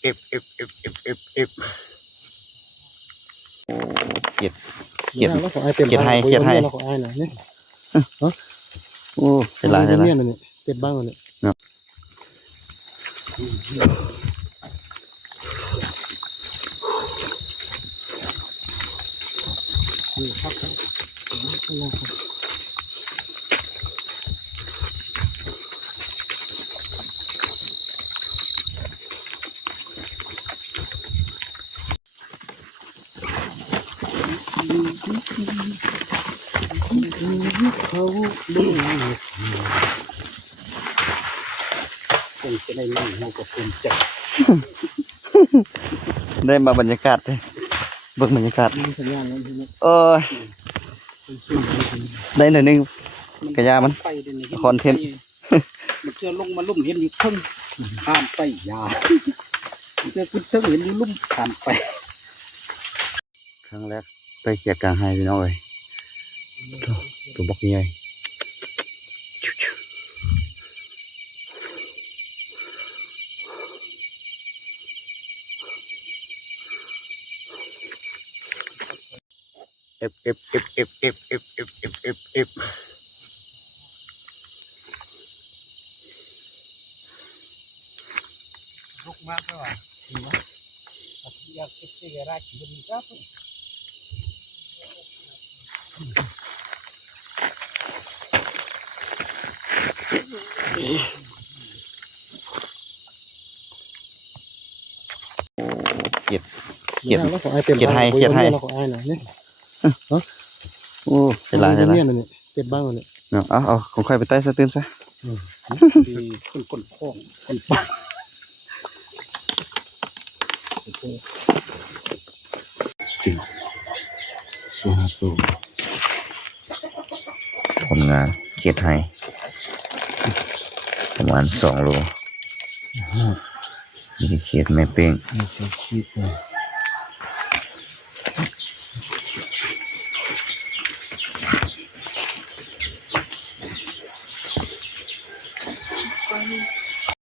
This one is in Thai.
เก็บเก็บให้เก็บให้โอ้เป็นไรเลยนะเป็ดบ้างเลยเขาลูกคงจะได้นั่งเราก็ภูมิใจ ได้มาบรรยากาศเลยเบิ่งบรรยากาศได้หน่อยนึงกระยามันคอนเทนต์มันเชื่อลงมาลุ่มเห็นอยู่ครึ่งข้ามไปยามันเชื่อขึ้นเชื่อเห็นอยู่ลุ่มข้ามไปครั้งแรกไปเกียร์กลางไฮพี่น้องเลยตัวบอกใหญ่เอฟลุกมากเลยว่ะอยากเก็บสิ่งอะไรกินครับเก็บให้โอ้เป็นไรเลยนะเป็ดบ้างเลยเอาของใครไปใต้สะตื้นซะดีคนคล้องคนปังสวัสดีผลงานเก็บให้ประมาณ2 โลนี่เขียดแม่เป้ง